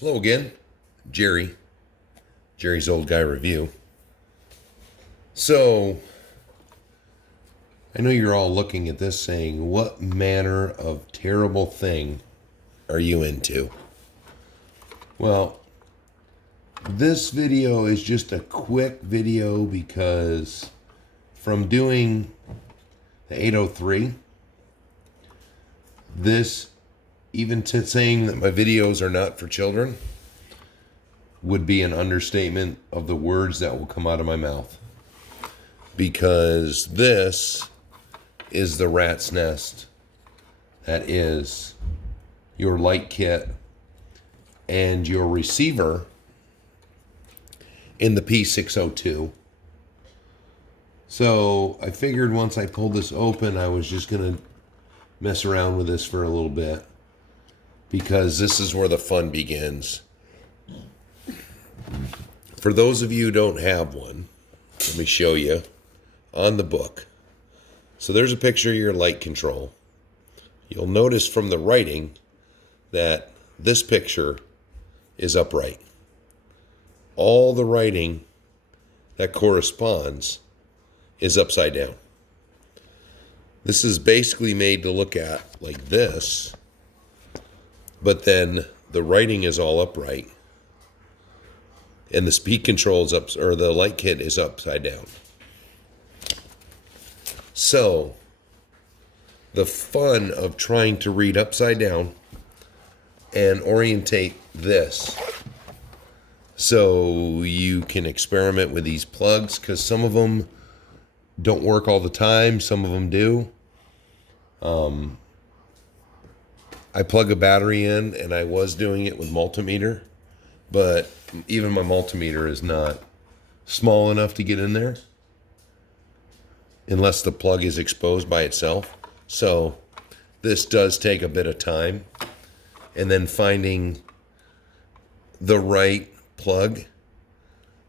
Hello again, Jerry's Old Guy Review. So, I know you're all looking at this saying, what manner of terrible thing are you into? Well, this video is just a quick video because from doing the 803, even to saying that my videos are not for children would be an understatement of the words that will come out of my mouth. Because this is the rat's nest that is your light kit and your receiver in the p602. So I figured once I pulled this open, I was just going to mess around with this for a little bit, because this is where the fun begins. For those of you who don't have one, let me show you on the book. So there's a picture of your light control. You'll notice from the writing that this picture is upright. All the writing that corresponds is upside down. This is basically made to look at like this, but then the writing is all upright, and the speed control is up, or the light kit is upside down. So, the fun of trying to read upside down and orientate this, so you can experiment with these plugs, because some of them don't work all the time, some of them do. I plug a battery in, and I was doing it with multimeter, but even my multimeter is not small enough to get in there unless the plug is exposed by itself. So this does take a bit of time, and then finding the right plug.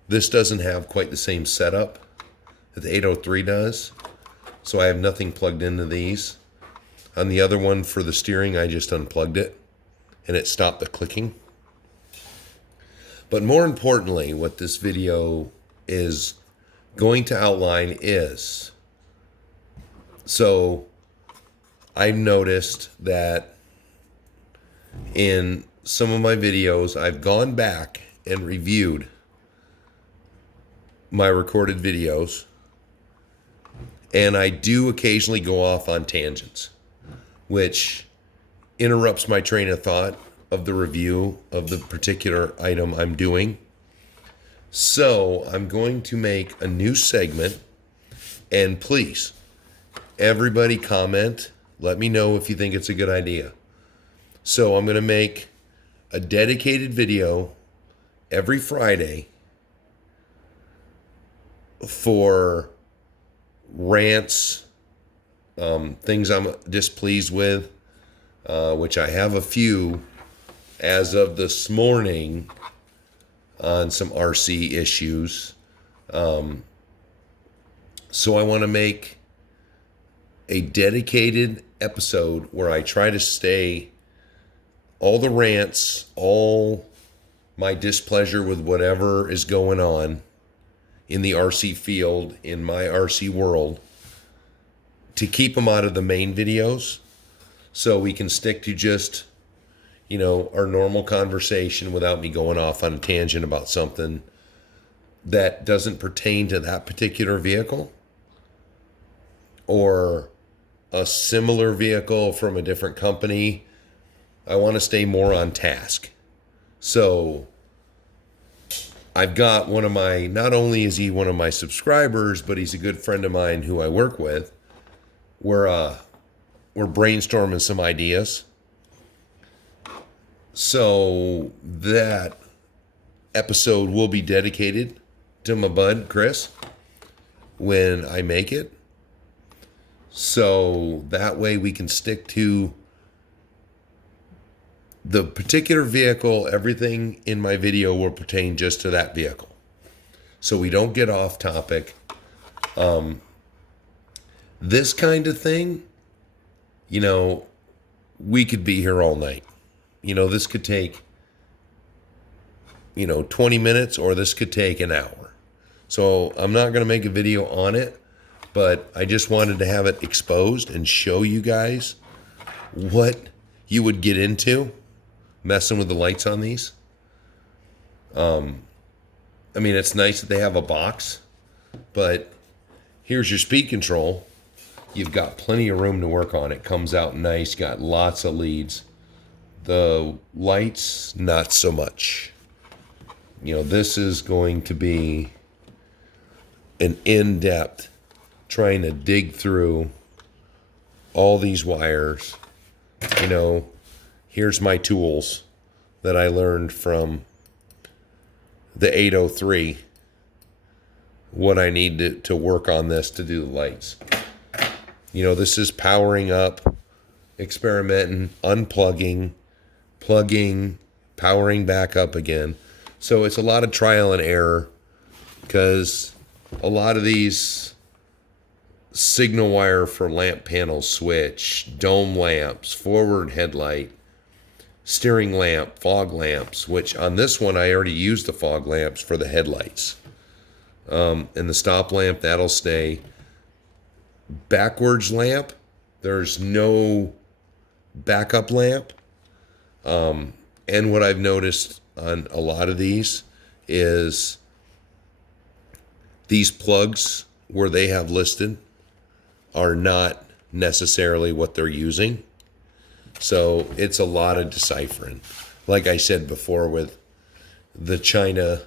This doesn't have quite the same setup that the 803 does, so I have nothing plugged into these. On the other one for the steering, I just unplugged it and it stopped the clicking. But more importantly, what this video is going to outline is, so I've noticed that in some of my videos, I've gone back and reviewed my recorded videos, and I do occasionally go off on tangents, which interrupts my train of thought of the review of the particular item I'm doing. So I'm going to make a new segment, and please, everybody comment, let me know if you think it's a good idea. So I'm going to make a dedicated video every Friday for rants, things I'm displeased with, which I have a few as of this morning on some RC issues. So I want to make a dedicated episode where I try to stay all the rants, all my displeasure with whatever is going on in the RC field, in my RC world, to keep them out of the main videos, so we can stick to just, our normal conversation without me going off on a tangent about something that doesn't pertain to that particular vehicle or a similar vehicle from a different company. I want to stay more on task. So I've got not only is he one of my subscribers, but he's a good friend of mine who I work with. We're brainstorming some ideas. So that episode will be dedicated to my bud, Chris, when I make it. So that way we can stick to the particular vehicle. Everything in my video will pertain just to that vehicle, so we don't get off topic. This kind of thing, we could be here all night. This could take 20 minutes, or this could take an hour. So I'm not going to make a video on it, but I just wanted to have it exposed and show you guys what you would get into messing with the lights on these. I mean, it's nice that they have a box, but here's your speed control. You've got plenty of room to work on. It comes out nice, got lots of leads. The lights, not so much. This is going to be an in-depth trying to dig through all these wires. Here's my tools that I learned from the 803, what I need to work on this to do the lights. This is powering up, experimenting, unplugging, plugging, powering back up again. So it's a lot of trial and error, because a lot of these signal wire for lamp panel switch, dome lamps, forward headlight, steering lamp, fog lamps, which on this one I already used the fog lamps for the headlights. And the stop lamp, that'll stay. Backwards lamp, there's no backup lamp. And what I've noticed on a lot of these is these plugs where they have listed are not necessarily what they're using. So it's a lot of deciphering. Like I said before with the China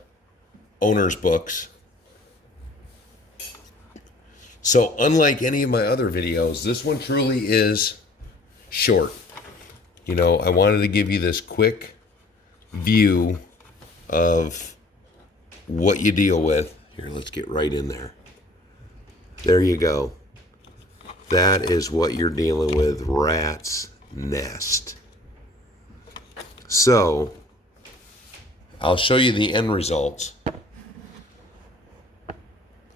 owner's books. So unlike any of my other videos, this one truly is short. I wanted to give you this quick view of what you deal with. Here, let's get right in there. There you go. That is what you're dealing with, rat's nest. So, I'll show you the end results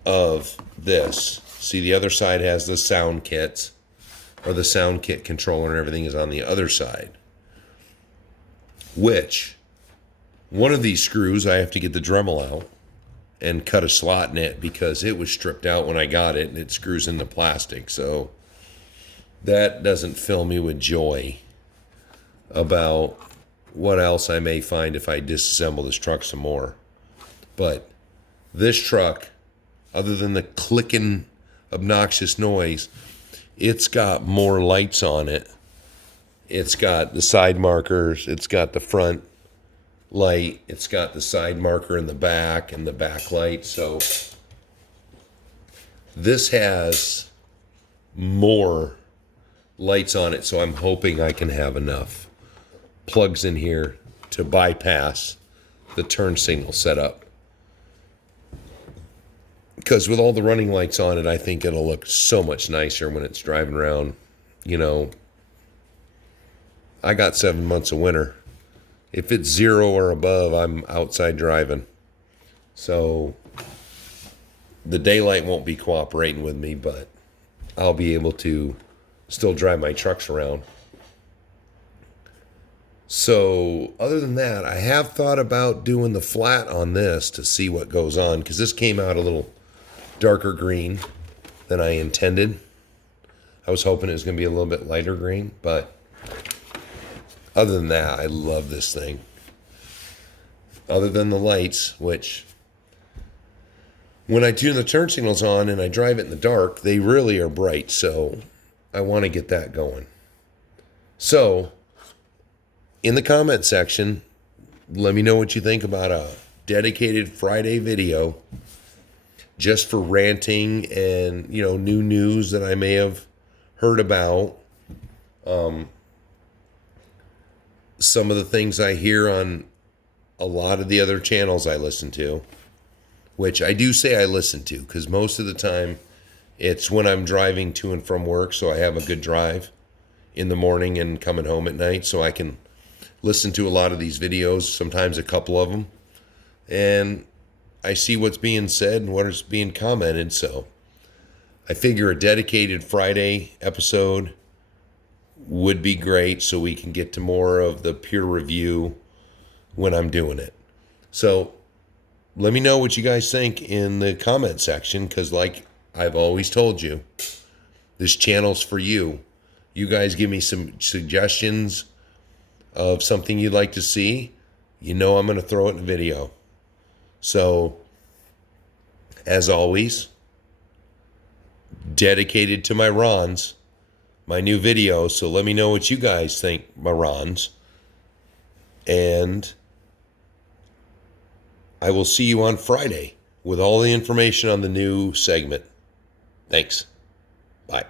of this. See, the other side has the sound kits, or the sound kit controller, and everything is on the other side. Which, one of these screws, I have to get the Dremel out and cut a slot in it, because it was stripped out when I got it, and it screws into plastic. So that doesn't fill me with joy about what else I may find if I disassemble this truck some more. But this truck, other than the clicking obnoxious noise, it's got more lights on it. It's got the side markers, it's got the front light, it's got the side marker in the back and the back light. So this has more lights on it, so I'm hoping I can have enough plugs in here to bypass the turn signal setup. Because with all the running lights on it, I think it'll look so much nicer when it's driving around. I got 7 months of winter. If it's 0 or above, I'm outside driving. So the daylight won't be cooperating with me, but I'll be able to still drive my trucks around. So other than that, I have thought about doing the flat on this to see what goes on, because this came out a little darker green than I intended. I was hoping it was going to be a little bit lighter green, but other than that, I love this thing. Other than the lights, which when I tune the turn signals on and I drive it in the dark, they really are bright. So I want to get that going. So in the comment section, let me know what you think about a dedicated Friday video just for ranting and, new news that I may have heard about. Some of the things I hear on a lot of the other channels I listen to, which I do say I listen to, because most of the time it's when I'm driving to and from work, so I have a good drive in the morning and coming home at night, so I can listen to a lot of these videos, sometimes a couple of them, and I see what's being said and what is being commented. So I figure a dedicated Friday episode would be great, so we can get to more of the peer review when I'm doing it. So let me know what you guys think in the comment section, because like I've always told you, this channel's for you. You guys give me some suggestions of something you'd like to see. You know I'm going to throw it in a video. So, as always, dedicated to my Rons, my new video. So let me know what you guys think, my Rons. And I will see you on Friday with all the information on the new segment. Thanks. Bye.